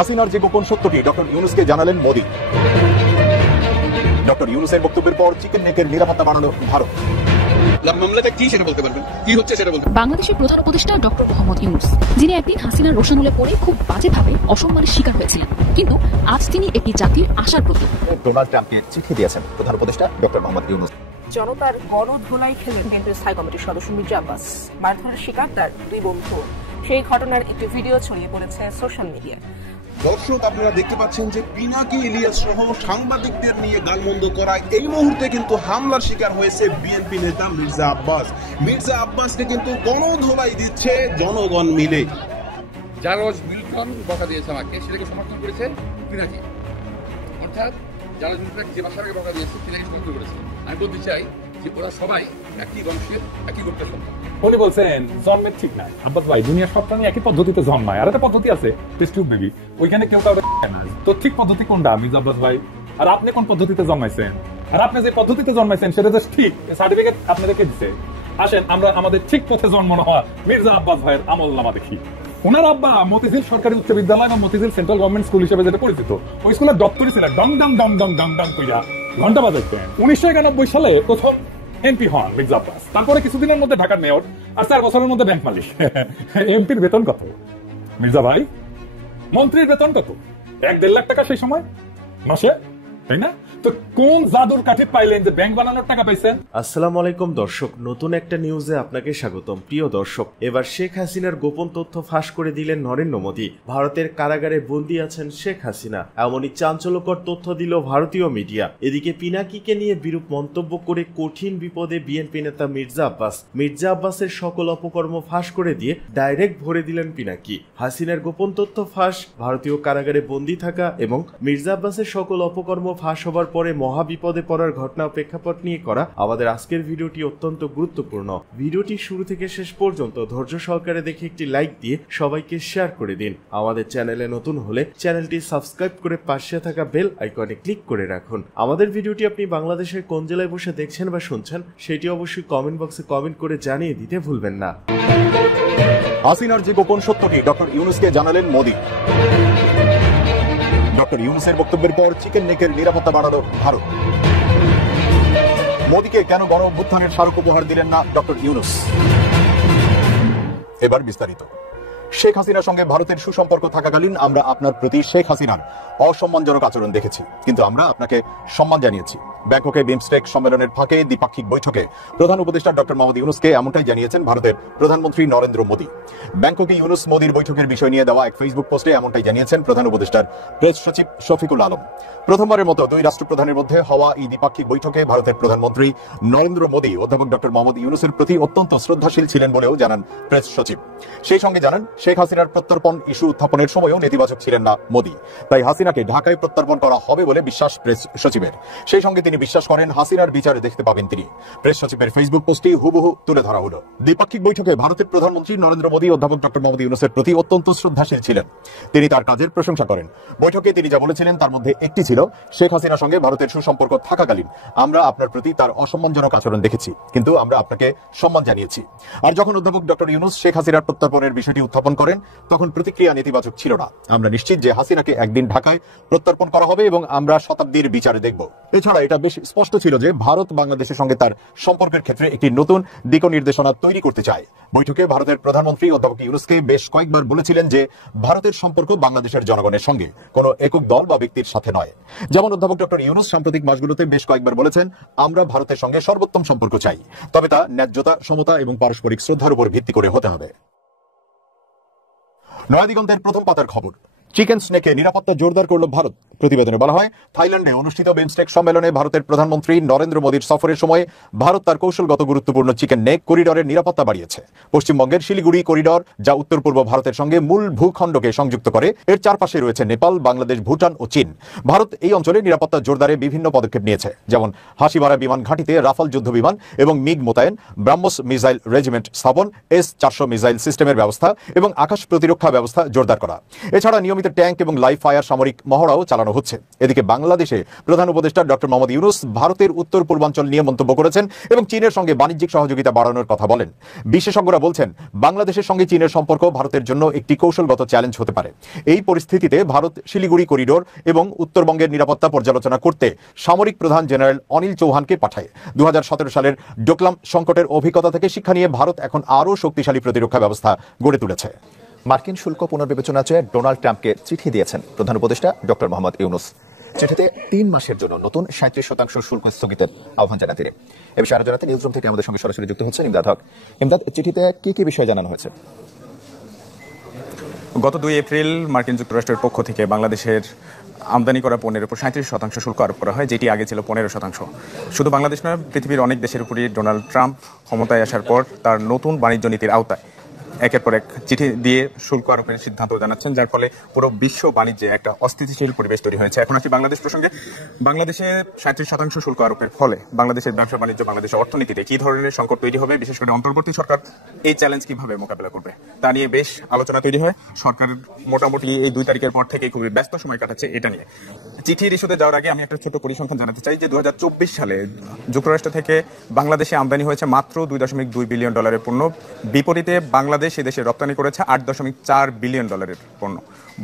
হাসিনার যে গোপন সত্যটি ডক্টর ইউনূসকে জানালেন মোদি। ডক্টর ইউনূসের বক্তব্যের পর চিকেন নেকের নিরাপত্তা বাড়ালো ভারত। বাংলাদেশের প্রধান উপদেষ্টা ডক্টর মোহাম্মদ ইউনূস, যিনি একদিন হাসিনার রোষানলে পড়ে খুব বাজেভাবে অসম্মানের শিকার হয়েছিলেন, কিন্তু আজ তিনি একটি জাতির আশার প্রতীক। ডোনাল্ড ট্রাম্পকে চিঠি দিয়েছেন প্রধান উপদেষ্টা ডক্টর মোহাম্মদ ইউনূস। জনতার গণধোলাই খেলেন কেন্দ্রীয় স্থায়ী কমিটির সদস্য মির্জা আব্বাস। মারধরের শিকার তার দুই বন্ধু। সেই ঘটনার একটি ভিডিও ছড়িয়ে পড়েছে সোশ্যাল মিডিয়ায়। দর্শক, আপনারা দেখতে পাচ্ছেন যে পিনাকি ইলিয়াস সহ সাংবাদিকদের নিয়ে গালমন্দ করায় এই মুহূর্তে কিন্তু হামলার শিকার হয়েছে বিএনপি নেতা মির্জা আব্বাস। মির্জা আব্বাসকে কিন্তু গণধোলাই দিচ্ছে জনগণ মিলে। জারজ মিল্টন বকা দিয়েছে আমাকে, সেটাকে সমর্থন করেছে পিনাকি। অর্থাৎ জারজ মিল্টন যে ভাষাকে বকা দিয়েছে পিনাকি সমর্থন করেছে। আমি বলতে চাই যে ওরা সবাই একই বংশের, একই গোত্রের সন্তান। উনি বলছেন জন্মের ঠিক নাই আব্বাস ভাই, দুনিয়ার সব প্রাণী একই পদ্ধতিতে জন্মায়। আর একটা পদ্ধতি আছে টেস্ট টিউব বেবি, ওইখানে কেউ কাউকে না। তো ঠিক পদ্ধতি কোনটা মির্জা আব্বাস ভাই? আর আপনি কোন পদ্ধতিতে জন্মাইছেন? আর আপনি যে পদ্ধতিতে জন্মাইছেন সেটা তো ঠিক সার্টিফিকেট আপনাদেরকে দিচ্ছে। আসেন আমরা আমাদের ঠিক পথে জন্ম হওয়া মির্জা আব্বাস ভাইয়ের আমল নামা দেখি। ওনার আব্বা মতিঝিল সরকারি উচ্চ বিদ্যালয় বা মতিঝিল সেন্ট্রাল গভর্নমেন্ট স্কুল হিসেবে যেটা পরিচিত, ওই স্কুলের দপ্তরি ছিল ডং ডং ডং ডং ডং ডং কইরা ঘন্টা বাজাইতেন। 1991 সালে প্রথম এমপি হন মির্জা আব্বাস। তারপরে কিছুদিনের মধ্যে ঢাকার মেয়র, আর 4 বছরের মধ্যে ব্যাংক মালিক। এমপির বেতন কত মির্জা ভাই? মন্ত্রীর বেতন কত? 1-1.5 লাখ টাকা সেই সময় মাসে, তাই না? তো কোন জাদুর কাঠি পাইলেন যে ব্যাংক বানানোর টাকা পাইছেন? আসসালামু আলাইকুম দর্শক, নতুন একটা নিউজে আপনাকে স্বাগতম। প্রিয় দর্শক, এবার শেখ হাসিনার গোপন তথ্য ফাঁস করে দিলেন নরেন্দ্র মোদী। ভারতের কারাগারে বন্দী আছেন শেখ হাসিনা, এমনই চাঞ্চল্যকর তথ্য দিল ভারতীয় মিডিয়া। এদিকে পিনাকিকে নিয়ে বিরূপ মন্তব্য করে কঠিন বিপদে বিএনপি নেতা মির্জা আব্বাস। মির্জা আব্বাসের সকল অপকর্ম ফাঁস করে দিয়ে ডাইরেক্ট ভরে দিলেন পিনাকি। হাসিনার গোপন তথ্য ফাঁস, ভারতীয় কারাগারে বন্দী থাকা এবং মির্জা আব্বাসের সকল অপকর্ম ফাঁস হবার পরে মহা বিপদে পড়ার ঘটনা প্রেক্ষাপট নিয়ে করা আমাদের আজকের ভিডিওটি অত্যন্ত গুরুত্বপূর্ণ। ভিডিওটি শুরু থেকে শেষ পর্যন্ত ধৈর্য সহকারে দেখে একটি লাইক দিয়ে সবাইকে শেয়ার করে দিন। আমাদের চ্যানেলে নতুন হলে চ্যানেলটি সাবস্ক্রাইব করে পাশে থাকা বেল আইকনে ক্লিক করে রাখুন। আমাদের ভিডিওটি আপনি বাংলাদেশের কোন জেলায় বসে দেখছেন বা শুনছেন সেটি অবশ্যই কমেন্ট বক্সে কমেন্ট করে জানিয়ে দিতে ভুলবেন না। হাসিনার যে গোপন সত্যটি ডক্টর ইউনূসকে জানালেন মোদি। ডক্টর ইউনূসের বক্তব্যের পর চিকেন নেকের নিরাপত্তা বাড়ালো ভারত। মোদিকে কেন গণ অভ্যুত্থানের স্মারক উপহার দিলেন না ডক্টর ইউনূস? এবার বিস্তারিত। শেখ হাসিনার সঙ্গে ভারতের সুসম্পর্ক থাকাকালীন আমরা আপনার প্রতি শেখ হাসিনার অসম্মানজনক আচরণ দেখেছি, কিন্তু আমরা আপনাকে সম্মান জানিয়েছি। ব্যাংককে বিমস্টেক সম্মেলনের ফাঁকে দ্বিপাক্ষিক বৈঠকে প্রধান উপদেষ্টা ডক্টর মোহাম্মদ ইউনূসকে এমনটাই জানিয়েছেন ভারতের প্রধানমন্ত্রী নরেন্দ্র মোদী। ব্যাংককে ইউনূস মোদীর বৈঠকের বিষয় নিয়ে দেওয়া এক ফেসবুক পোস্টে এমনটাই জানিয়েছেন প্রধান উপদেষ্টার প্রেস সচিব শফিকুল আলম। প্রথমবারের মতো দুই রাষ্ট্রপ্রধানের মধ্যে হওয়া এই দ্বিপাক্ষিক বৈঠকে ভারতের প্রধানমন্ত্রী নরেন্দ্র মোদী অধ্যাপক ডক্টর মোহাম্মদ ইউনূসের প্রতি অত্যন্ত শ্রদ্ধাশীল ছিলেন বলেও জানান প্রেস সচিব। সেই সঙ্গে জানান শেখ হাসিনার প্রত্যর্পণ ইস্যু উত্থাপনের সময়ও নেতিবাচক ছিলেন না মোদী, তাই হাসিনাকে ঢাকায় প্রত্যর্পণ করা হবে বলে বিশ্বাস প্রেস সচিবের। সেই সঙ্গে তিনি বিশ্বাস করেন হাসিনার বিচারে দেখতে পাবেন তিনি। প্রেস সচিবের ফেসবুক পোস্টটি হুবহু তুলে ধরা হলো। দ্বিপাক্ষিক বৈঠকে ভারতের প্রধানমন্ত্রী নরেন্দ্র মোদী অধ্যাপক ডক্টর মোহাম্মদ ইউনূসের প্রতি অত্যন্ত শ্রদ্ধাশীল ছিলেন। তিনি তার কাজের প্রশংসা করেন। বৈঠকে তিনি যা বলেছিলেন তার মধ্যে একটি ছিল, শেখ হাসিনার সঙ্গে ভারতের সুসম্পর্ক থাকাকালীন আমরা আপনার প্রতি তার অসম্মানজনক আচরণ দেখেছি, কিন্তু আমরা আপনাকে সম্মান জানিয়েছি। আর যখন অধ্যাপক ডক্টর ইউনূস শেখ হাসিনার প্রত্যর্পণের বিষয়টি উত্থাপন করেন তখন প্রতিক্রিয়া নেতিবাচক ছিল না। আমরা নিশ্চিত যে হাসিনাকে একদিন ঢাকায় প্রত্যর্পণ করা হবে এবং আমরা শতাব্দীর বিচারে দেখব। এছাড়া এটা বেশ স্পষ্ট ছিল যে ভারত বাংলাদেশের সঙ্গে তার সম্পর্কের ক্ষেত্রে একটি নতুন দিক নির্দেশনা তৈরি করতে চায়। বৈঠকে ভারতের প্রধানমন্ত্রী অধ্যাপক ইউনূসকে বেশ কয়েকবার বলেছিলেন যে ভারতের সম্পর্ক বাংলাদেশের জনগণের সঙ্গে কোনো একক দল বা ব্যক্তির সাথে নয়। যেমন অধ্যাপক ডক্টর ইউনূস সাম্প্রতিক মাসগুলোতে বেশ কয়েকবার বলেছেন আমরা ভারতের সঙ্গে সর্বোত্তম সম্পর্ক চাই, তবে তা ন্যায্যতা, সমতা এবং পারস্পরিক শ্রদ্ধার উপর ভিত্তি করে হতে হবে। নয়াদিগন্তের প্রথম পাতার খবর, চিকেন স্নেকে নিরাপত্তা জোরদার করল ভারত। প্রতিবেদনে বলা হয় থাইল্যান্ডে অনুষ্ঠিত বিমস্টেক সম্মেলনে ভারতের প্রধানমন্ত্রী নরেন্দ্র মোদীর সফরের সময় ভারত তার কৌশলগত গুরুত্বপূর্ণ চিকেন নেক করিডরের নিরাপত্তা বাড়িয়েছে। পশ্চিমবঙ্গের শিলিগুড়ি করিডর, যা উত্তর পূর্ব ভারতের সঙ্গে মূল ভূখণ্ডকে সংযুক্ত করে, এর চারপাশে রয়েছে নেপাল, বাংলাদেশ, ভুটান ও চীন। ভারত এই অঞ্চলে নিরাপত্তা জোরদারে বিভিন্ন পদক্ষেপ নিয়েছে, যেমন হাসিমারা বিমান ঘাঁটিতে রাফাল যুদ্ধ বিমান এবং মিগ মোতায়েন, ব্রাহ্মস মিসাইল রেজিমেন্ট স্থাপন, S-400 মিসাইল সিস্টেমের ব্যবস্থা এবং আকাশ প্রতিরক্ষা ব্যবস্থা জোরদার করা। এছাড়া নিয়মিত আগামীতে ট্যাঙ্ক এবং লাইভ ফায়ার সামরিক মহড়াও চালানো হচ্ছে। এদিকে বাংলাদেশে প্রধান উপদেষ্টা ডক্টর মোহাম্মদ ইউনূস ভারতের উত্তর পূর্বাঞ্চল নিয়ে মন্তব্য করেছেন এবং চীনের সঙ্গে বাণিজ্যিক সহযোগিতা বাড়ানোর কথা বলেন। বিশেষজ্ঞরা বলছেন বাংলাদেশের সঙ্গে চীনের সম্পর্ক ভারতের জন্য একটি কৌশলগত চ্যালেঞ্জ হতে পারে। এই পরিস্থিতিতে ভারত শিলিগুড়ি করিডোর এবং উত্তরবঙ্গের নিরাপত্তা পর্যালোচনা করতে সামরিক প্রধান জেনারেল অনিল চৌহানকে পাঠায়। 2017 সালের ডোকলাম সংকটের অভিজ্ঞতা থেকে শিক্ষা নিয়ে ভারত এখন আরও শক্তিশালী প্রতিরক্ষা ব্যবস্থা গড়ে তুলেছে। মার্কিন শুল্ক পুনর্বিবেচনা চেয়ে ডোনাল্ড ট্রাম্পকে চিঠি দিয়েছেন প্রধান উপদেষ্টা ডক্টর মোহাম্মদ ইউনূস। চিঠিতে 3 মাসের জন্য নতুন 37% শুল্ক স্থগিতের আহ্বান জানান তিনি। এ বিষয়ে আরো জানাতে নিউজরুম থেকে আমাদের সঙ্গে সরাসরি যুক্ত হচ্ছেন ইমদাদ হক। ইমদাদ, চিঠিতে কি কি বিষয় জানানো হয়েছে? গত 2 এপ্রিল মার্কিন যুক্তরাষ্ট্রের পক্ষ থেকে বাংলাদেশের আমদানি করা পণ্যের উপর 37% শুল্ক আরোপ করা হয়, যেটি আগে ছিল 15%। শুধু বাংলাদেশ নয়, পৃথিবীর অনেক দেশের উপরই ডোনাল্ড ট্রাম্প ক্ষমতায় আসার পর তার নতুন বাণিজ্য নীতির আওতায় একের পর এক চিঠি দিয়ে শুল্ক আরোপের সিদ্ধান্ত জানাচ্ছেন, যার ফলে পুরো বিশ্ব বাণিজ্যে একটা অস্থিতিশীল পরিবেশ তৈরি হয়েছে। এখন আসি বাংলাদেশ প্রসঙ্গে। বাংলাদেশে 37% শুল্ক আরোপের ফলে বাংলাদেশের ব্যবসা বাণিজ্য, বাংলাদেশের অর্থনীতিতে কি ধরনের সংকট তৈরি হবে, বিশেষ করে অন্তর্বর্তী সরকার এই চ্যালেঞ্জ কিভাবে মোকাবেলা করবে তা নিয়ে বেশ আলোচনা তৈরি হয়। সরকার মোটামুটি এই 2 তারিখের পর থেকে খুবই ব্যস্ত সময় কাটাচ্ছে এটা নিয়ে। চিঠির ইস্যুতে যাওয়ার আগে আমি একটা ছোট পরিসংখ্যান জানাতে চাই যে 2024 সালে যুক্তরাষ্ট্র থেকে বাংলাদেশে আমদানি হয়েছে মাত্র $2.2 বিলিয়ন পণ্য, বিপরীতে বাংলাদেশ দেশে রপ্তানি করেছে $8.4 বিলিয়ন পণ্য।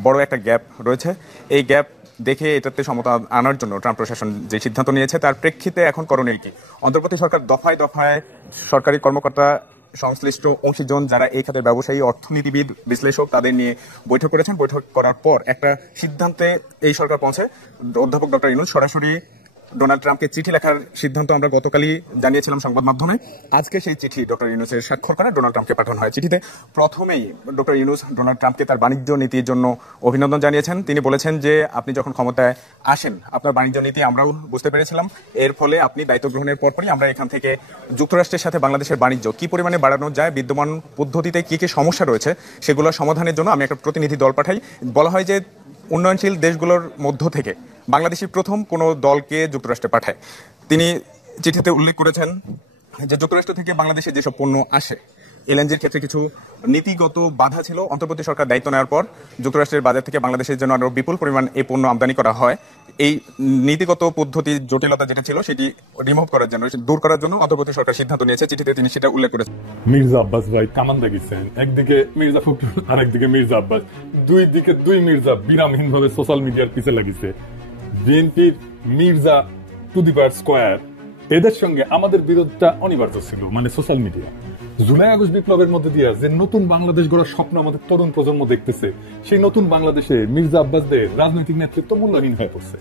বড় একটা গ্যাপ রয়েছে। এই গ্যাপ দেখে এটাতে সমতা আনার জন্য ট্রাম্প প্রশাসন যে সিদ্ধান্ত নিয়েছে তার প্রেক্ষিতে এখন করণীয় কি? অন্তর্বর্তী সরকার দফায় দফায় সরকারি কর্মকর্তা, সংশ্লিষ্ট অংশীজন যারা এই খাতের ব্যবসায়ী, অর্থনীতিবিদ, বিশ্লেষক তাদের নিয়ে বৈঠক করেছেন। বৈঠক করার পর একটা সিদ্ধান্তে এই সরকার পৌঁছে। অধ্যাপক ডক্টর ইউনূস সরাসরি ডোনাল্ড ট্রাম্পকে চিঠি লেখার সিদ্ধান্ত আমরা গতকালই জানিয়েছিলাম সংবাদ মাধ্যমে। আজকে সেই চিঠি ডক্টর ইউনূসের স্বাক্ষর করে ডোনাল্ড ট্রাম্পকে পাঠানো হয়। চিঠিতে প্রথমেই ডক্টর ইউনূস ডোনাল্ড ট্রাম্পকে তার বাণিজ্য নীতির জন্য অভিনন্দন জানিয়েছেন। তিনি বলেছেন যে আপনি যখন ক্ষমতায় আসেন আপনার বাণিজ্য নীতি আমরাও বুঝতে পেরেছিলাম, এর ফলে আপনি দায়িত্ব গ্রহণের পরপরই আমরা এখান থেকে যুক্তরাষ্ট্রের সাথে বাংলাদেশের বাণিজ্য কি পরিমাণে বাড়ানো যায়, বিদ্যমান পদ্ধতিতে কি কি সমস্যা রয়েছে সেগুলো সমাধানের জন্য আমি একটা প্রতিনিধি দল পাঠাই। বলা হয় যে উন্নয়নশীল দেশগুলোর মধ্য থেকে বাংলাদেশের প্রথম কোনো দলকে যুক্তরাষ্ট্রে পাঠায়। তিনি চিঠিতে উল্লেখ করেছেন যে যুক্তরাষ্ট্র থেকে বাংলাদেশে যেসব পণ্য আসে, এলএনজির ক্ষেত্রে কিছু নীতিগত বাধা ছিল। অন্তর্বর্তী সরকার দায়িত্ব নেওয়ার পর যুক্তরাষ্ট্রের বাজার থেকে বাংলাদেশের জন্য আরও বিপুল পরিমাণ এই পণ্য আমদানি করা হয়। এই নীতিগত পদ্ধতির জটিলতা যেটা ছিল সেটি রিমুভ করার জন্য, দূর করার জন্য অন্তর্বর্তী সরকার সিদ্ধান্ত নিয়েছে। চিঠিতে তিনি সেটা উল্লেখ করেছেন। মির্জা আব্বাস ভাই কামান দেখেছেন, একদিকে মির্জা ফখরুল আর একদিকে মির্জা আব্বাস, দুই দিকে দুই মির্জা বিরামহীন ভাবে সোশ্যাল মিডিয়ার পিছে লাগিছে। বিএনপির Mirza to the power square, এদের সঙ্গে আমাদের বিরোধটা অনিবার্য ছিল, মানে সোশ্যাল মিডিয়া। জুলাই আগস্ট বিপ্লবের মধ্যে দিয়ে যে নতুন বাংলাদেশ গড়ার স্বপ্ন আমাদের তরুণ প্রজন্ম দেখতেছে, সেই নতুন বাংলাদেশে মির্জা আব্বাসদের রাজনৈতিক নেতৃত্ব মূল্যহীন হয়ে পড়ছে।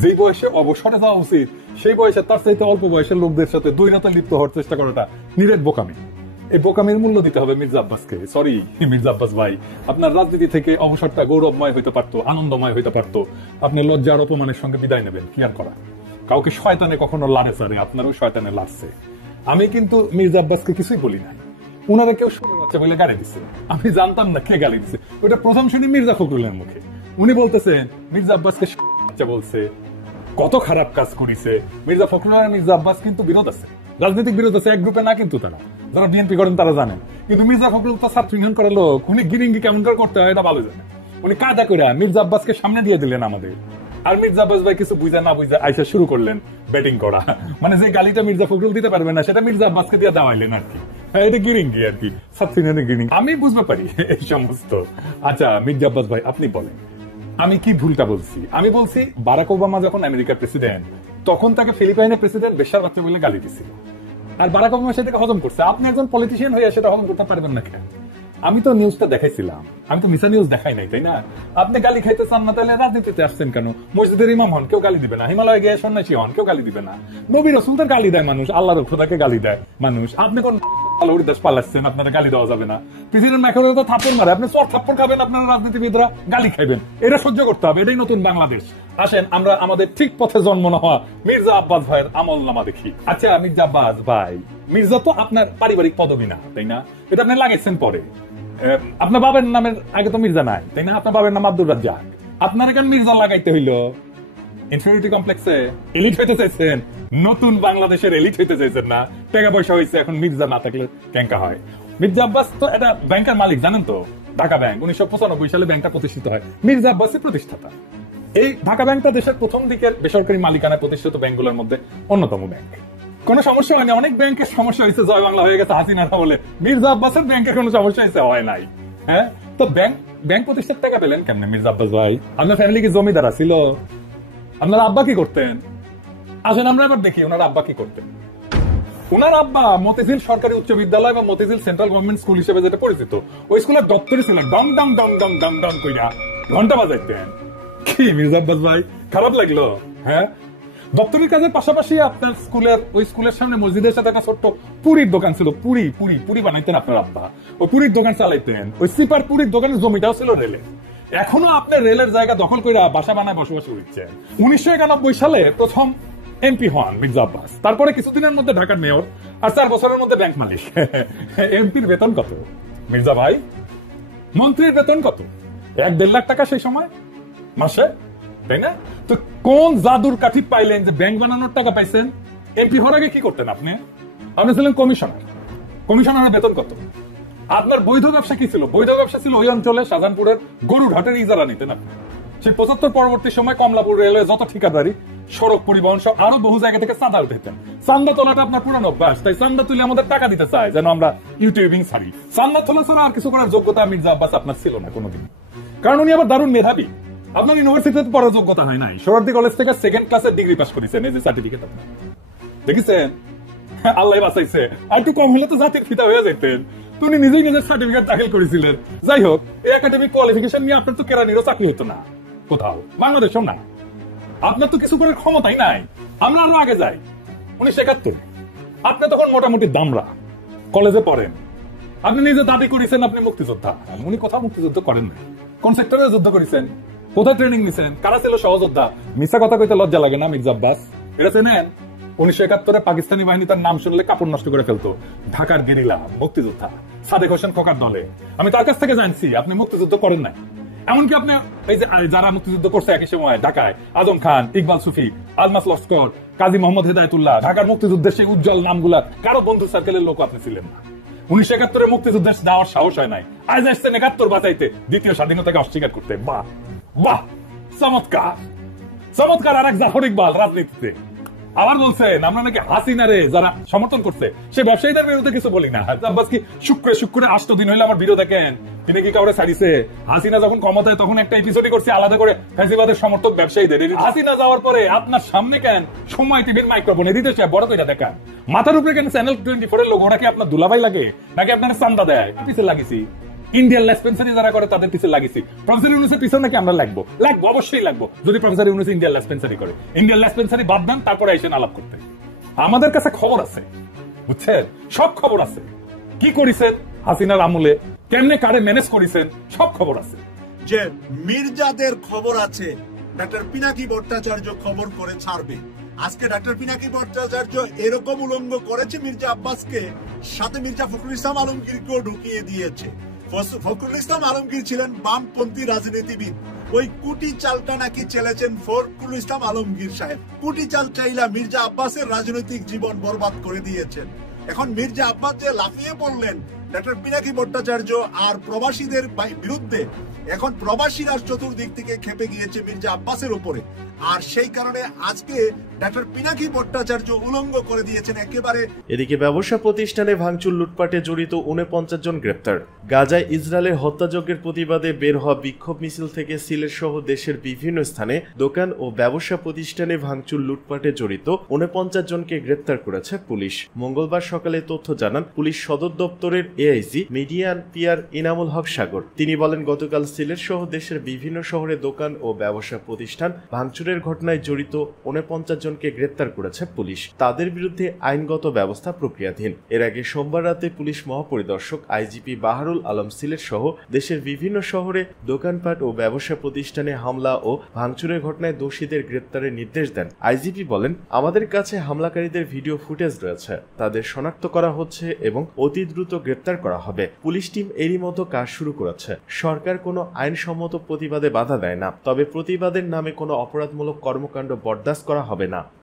যেই বয়সে অবসরে যাওয়া উচিত সেই বয়সে তার চাইতে অল্প বয়সের লোকদের সাথে দ্বৈরতায় লিপ্ত হওয়ার চেষ্টা করাটা নিরেট বোকামি। এই বোকামির মূল্য দিতে হবে মির্জা আব্বাসকে। সরি মির্জা আব্বাস ভাই, আপনার রাজনীতি থেকে অবসরটা গৌরবময় হইতে পারতো, আনন্দময় হইতে পারতো। আপনি লজ্জা আর অপমানের সঙ্গে বিদায় নেবেন, কি আর করা। কাউকে শয়তানে কখনো লাড়ে সারে, আপনারও শয়তানে লাড়ছে। আমি কিন্তু মির্জা আব্বাসকে কিছুই বলি নাই, উনারা কেউ শুনে যাচ্ছে বলে গালি দিচ্ছে। আমি জানতাম না কে গালি দিচ্ছে, ওটা প্রথম শুনি মির্জা ফখরুলের মুখে। উনি বলতেছেন মির্জা আব্বাসকে বলছে, কত খারাপ কাজ করেছে। মির্জা ফখরুল আর মির্জা আব্বাস কিন্তু বিরোধ আছে, রাজনৈতিক বিরোধ আছে, এক গ্রুপে না কিন্তু তারা, যারা বিএনপি করেন তারা জানেন। কিন্তু মির্জা ফখরুল তো ছাত্র ইউনিয়ন করে লোক, উনি গিরিঙ্গি কেমন করে করতে হয় এটা ভালো জানে। উনি কায়দা করে মির্জা আব্বাসকে সামনে দিয়ে দিলেন আমাদের, আর মির্জা আব্বাস ভাই কিছু বুঝা না বুঝা আইসা শুরু করলেন ব্যাটিং করা। মানে যে গালিটা মির্জা ফখরুল দিতে পারবে না সেটা মির্জা আব্বাসকে দিয়ে দেওয়াইলেন আর কি। এটা গিরিঙ্গি আর কি, ছাত্র ইউনিয়নের গিরিঙ্গি। আমি বুঝতে পারি এই সমস্ত। আচ্ছা মির্জা আব্বাস ভাই আপনি বলেন আমি কি ভুলটা বলছি? আমি বলছি বারাক ওবামা যখন আমেরিকার প্রেসিডেন্ট তখন তাকে ফিলিপাইনের প্রেসিডেন্ট বেশ্যার বাচ্চা বলে গালি দিছিল, আর বারাক ওবামা সেটাকে হজম করছে। আপনি একজন পলিটিশিয়ান হয়ে সেটা হজম করতে পারবেন না কেন? আমি তো নিউজটা দেখাইছিলাম, আমি তো মিশা নিউজ দেখাই নাই, তাই না? আপনি গালি খাইতে চান না, তাহলে রাজনীতিতে আসছেন কেন? মসজিদের ইমাম হন, কেউ গালি দিবে না। হিমালয়ে গিয়ে সন্ন্যাসী হন, কেউ গালি দিবে না। নবী রাসূলদের গালি দেয় মানুষ, আল্লাহর খোদাকে গালি দেয় মানুষ। আপনি কোন উড়িদাস পালাচ্ছেন, আপনারা গালি দেওয়া যাবে না। প্রেসিডেন্ট ম্যাকারো তো থাপ্পড় মারে, আপনি চর থাপ্পড় খাবেন, আপনারা রাজনীতিবিদরা গালি খাইবেন। এটা সহ্য করতে হবে, এটাই নতুন বাংলাদেশ। আসেন আমরা আমাদের ঠিক পথে জন্ম না হওয়া মির্জা আব্বাস ভাইয়ের আমল নামা দেখি। আচ্ছা মির্জা আব্বাস ভাই, মির্জা তো আপনার পারিবারিক পদবি না, তাই না? এটা আপনি লাগাইছেন পরে। আপনার বাবার নামের আগে তো মির্জা নাই, তাই না? আপনার বাবার নাম আব্দুর রাজ্জাক, আপনার কেন মির্জা লাগাইতে হইলো? ইনফিরিয়রিটি কমপ্লেক্সে এলিট হইতে চাইছেন, নতুন বাংলাদেশের এলিট হইতে চাইছেন না? টাকা পয়সা হয়েছে, এখন মির্জা না থাকলে ক্যাঙ্কা হয়। মির্জা আব্বাস তো এটা ব্যাংকের মালিক, জানেন তো? ঢাকা ব্যাংক 1995 সালে ব্যাংকটা প্রতিষ্ঠিত হয়, মির্জা আব্বাসের প্রতিষ্ঠাতা। এই ঢাকা ব্যাংকটা দেশের প্রথম দিকের বেসরকারি মালিকানায় প্রতিষ্ঠিত ব্যাংকগুলোর মধ্যে অন্যতম ব্যাংক। কোনো সমস্যা হয়নি, অনেক ব্যাংকের সমস্যা হয়েছে, জয় বাংলা হয়ে গেছে হাসিনার বলে, মির্জা আব্বাসের ব্যাংকের কোনো সমস্যা হয়েছে হয় নাই। হ্যাঁ, তো ব্যাংক প্রতিষ্ঠার টাকা পেলেন কেমনে মির্জা আব্বাস ভাই? আপনার ফ্যামিলি কি জমিদার ছিল? আপনার আব্বা কি করতেন? আসেন আমরা এবার দেখি ওনার আব্বা কি করতেন। ওনার আব্বা মতিঝিল সরকারি উচ্চ বিদ্যালয় বা মতিঝিল সেন্ট্রাল গভর্নমেন্ট স্কুল হিসেবে যেটা পরিচিত, ওই স্কুলের দপ্তরে ছিলেন। ডং ডং ডং ডং ডং ডং কইরা ঘন্টা বাজাইতেন। কি মির্জা আব্বাস ভাই, খারাপ লাগলো? হ্যাঁ, দপ্তরের কাজের পাশাপাশি আপনার ওই স্কুলের সামনে মসজিদের সাথে একটা ছোট্ট পুরীর দোকান ছিল। পুরি বানাইতেন আপনার আব্বা, ওই পুরীর দোকান চালাইতেন। ওই সিপার পুরীর দোকানের জমিটাও ছিল রেলে। এখনো আপনার রেলের জায়গা দখল করে বাসা বানায় বসবাস করছেন। 1991 সালে প্রথম এমপি হন মির্জা আব্বাস, তারপরে কিছুদিনের মধ্যে ঢাকার মেয়র, আর 4 বছরের মধ্যে ব্যাংক মালিক। এমপির বেতন কত মির্জা ভাই? মন্ত্রীর বেতন কত? 1-1.5 লাখ টাকা সেই সময় মাসে, তাই না? তো কোন জাদুর কাঠি পাইলেন যে ব্যাংক বানানোর টাকা পাইছেন? এমপি হওয়ার আগে কি করতেন আপনি? আপনি ছিলেন কমিশনার। কমিশনারের বেতন কত? আপনার বৈধ ব্যবসা কি ছিল? বৈধ ব্যবসা ছিল ওই অঞ্চলে শাহজাহানপুরের গরুর হাটের ইজারা নিতেন আপনি। সেই 75 পরবর্তী সময় কমলাপুর রেলওয়ে যত ঠিকাদারি, সড়ক পরিবহন সব আরো বহু জায়গা থেকে চাঁদা উঠেছেন। চান্দা তোলাটা আপনার পুরানো অভ্যাস, তাই চান্দা তুলে আমাদের টাকা দিতে চায় যেন আমরা ইউটিউবিং ছাড়ি। চান্দা তোলা ছাড়া আর কিছু করার যোগ্যতা মির্জা আব্বাস আপনার ছিল না কোনোদিন, কারণ উনি আবার দারুণ মেধাবী। আপনার ইউনিভার্সিটিতে পড়ার যোগ্যতা হয় নাই, সোহরাওয়ার্দী কলেজ থেকে 2nd ক্লাসের ডিগ্রি পাস করেছেন, এই যে সার্টিফিকেট আপনার দেখেছেন। আল্লাহ বাঁচাইছে, আর একটু কম হলে তো জাতির ফিতা হয়ে যেতেন। উনি নিজেই নিজের সার্টিফিকেট দাখিল করেছিলেন। যাই হোক, এই একাডেমিক কোয়ালিফিকেশন নিয়ে আপনার তো কেরানিরও চাকরি হতো না কোথাও, বাংলাদেশেও না। আপনার তো কিছু করার ক্ষমতাই নাই। আমরা আরো আগে যাই, 1971 আপনি তখন মোটামুটি দামরা কলেজে পড়েন। আপনি নিজে দাবি করেছেন আপনি মুক্তিযোদ্ধা, উনি কোথাও মুক্তিযুদ্ধ করেন না। কোন সেক্টরে যুদ্ধ করেছেন? কোথায় ট্রেনিং নিছেন? কারা ছিল সহযোদ্ধা? মিথ্যা কথা কইতে লজ্জা লাগে না মির্জা আব্বাস? এটা চেনেন? 1971 পাকিস্তানি বাহিনী তার নাম শুনলে কাপড় নষ্ট করে ফেলতো। ঢাকার গেরিলা মুক্তিযোদ্ধা সাদেক হোসেন খোকার দলে। আমি তার কাছ থেকে জানছি আপনি মুক্তিযুদ্ধ করেন নাই। এমনকি আপনি এই যে যারা মুক্তিযুদ্ধ করছে একই সময় ঢাকায়, আজম খান, ইকবাল সুফি, আলমাস লস্কর, কাজী মোহাম্মদ হেদায়েতুল্লাহ, ঢাকার মুক্তিযুদ্ধের সেই উজ্জ্বল নামগুলা কারো বন্ধু সার্কেলের লোক আপনি ছিলেন না। 1971 মুক্তিযুদ্ধে যাওয়ার সাহস হয় নাই, আজ আসছেন 71 বাঁচাইতে, দ্বিতীয় স্বাধীনতাকে অস্বীকার করতে। বাহ বাহ, চমৎকার চমৎকার। আর এক জাফর ইকবাল রাজনীতিতে আবার বলছেন আমরা নাকি হাসিনারে যারা সমর্থন করছে সে ব্যবসায়ীদের বিরুদ্ধে কিছু বলি না। আব্বাস কি শুক্রে 8 দিন হইলে আমার ভিডিও দেখেন, তিনি কি কাউরে ছাড়িছে? হাসিনা যখন ক্ষমতায় তখন একটা এপিসোডই করছে আলাদা করে ফ্যাসিবাদের সমর্থক ব্যবসায়ীদের। হাসিনা যাওয়ার পরে আপনার সামনে কেন সময় টিভির মাইক্রোফোন এদিকে সে বড় করে দেখান, মাথার উপরে কেন চ্যানেল 24 এর লোক? ওরা কি আপনার দুলাভাই লাগে নাকি আপনার চান্দা দেয়? পিছিয়ে লাগিয়েছি ইন্ডিয়ান লেসপেন্সারি যারা করে তাদের পিছিয়ে লাগিয়েছি। প্রফেসর ইউনুসের পিছনে নাকি আমরা লাগবো? অবশ্যই লাগবো যদি প্রফেসর ইউনুস ইন্ডিয়ান লেসপেন্সারি করে। ইন্ডিয়ান লেসপেন্সারি বাদ দেন, তারপরে এসে আলাপ করতে। আমাদের কাছে খবর আছে, বুঝছেন? সব খবর আছে। কি করেছেন হাসিনার আমলে, কেমনে কারে ম্যানেজ করেছেন, সব খবর আছে। যে মির্জাদের খবর আছে, ডক্টর পিনাকি ভট্টাচার্য খবর করে ছাড়বে। আজকে ডক্টর পিনাকি ভট্টাচার্য এরকম উলঙ্গ করেছে মির্জা আব্বাসকে, সাথে মির্জা ফখরুল ইসলাম আলমগীরকেও ঢুকিয়ে দিয়েছে। ফখরুল ইসলাম আলমগীর ছিলেন বামপন্থী রাজনীতিবিদ, ওই কুটি চালটা নাকি চেলেছেন ফখরুল ইসলাম আলমগীর সাহেব। কুটি চাল চাইলা মির্জা আব্বাসের রাজনৈতিক জীবন বরবাদ করে দিয়েছেন। এখন মির্জা আব্বাস যে লাফিয়ে পড়লেন ডক্টর পিনাকি ভট্টাচার্য আর প্রবাসীদের বিরুদ্ধে, এখন প্রবাসীরা চতুর্দিক থেকে খেপে গিয়েছে মির্জা আব্বাসের উপরে, আর সেই কারণে আজকে ডক্টর পিনাকি ভট্টাচার্য উলঙ্গ করে দিয়েছেন একেবারে। এদিকে ব্যবসা প্রতিষ্ঠানে ভাঙচুর লুটপাটে জড়িত 49 জন গ্রেপ্তার। গাজায় ইসরায়েলের হত্যাযজ্ঞের প্রতিবাদে বের হওয়া বিক্ষোভ মিছিল থেকে সিলেট সহ দেশের বিভিন্ন স্থানে দোকান ও ব্যবসা প্রতিষ্ঠানে ভাঙচুর লুটপাটে জড়িত 49 জনকে গ্রেপ্তার করেছে পুলিশ। মঙ্গলবার সকালে তথ্য জানান পুলিশ সদর দপ্তরের এআইজি মিডিয়ান পিয়ার ইনামুল হক সাগর। তিনি বলেন গতকাল সিলেট সহ দেশের বিভিন্ন শহরে দোকান ও ব্যবসা প্রতিষ্ঠান ভাঙচুরের ঘটনায় জড়িত 49 জনকে গ্রেপ্তার করেছে পুলিশ। তাদের বিরুদ্ধে আইনগত ব্যবস্থা প্রক্রিয়াধীন। এর আগে সোমবার রাতে পুলিশ মহাপরিদর্শক আইজিপি বাহারুল আলম সিলেট সহ দেশের বিভিন্ন শহরে দোকানপাট ও ব্যবসা প্রতিষ্ঠানে হামলা ও ভাঙচুরের ঘটনায় দোষীদের গ্রেপ্তারের নির্দেশ দেন। আইজিপি বলেন, আমাদের কাছে হামলাকারীদের ভিডিও ফুটেজ রয়েছে, তাদের শনাক্ত করা হচ্ছে এবং অতি দ্রুত গ্রেপ্তার করা হবে। পুলিশ টিম এরই মতো কাজ শুরু করেছে। সরকার কোনো আইনসম্মত প্রতিবাদে বাধা দেয় না, তবে প্রতিবাদের নামে কোনো অপরাধমূলক কর্মকাণ্ড বরদাস্ত করা হবে না।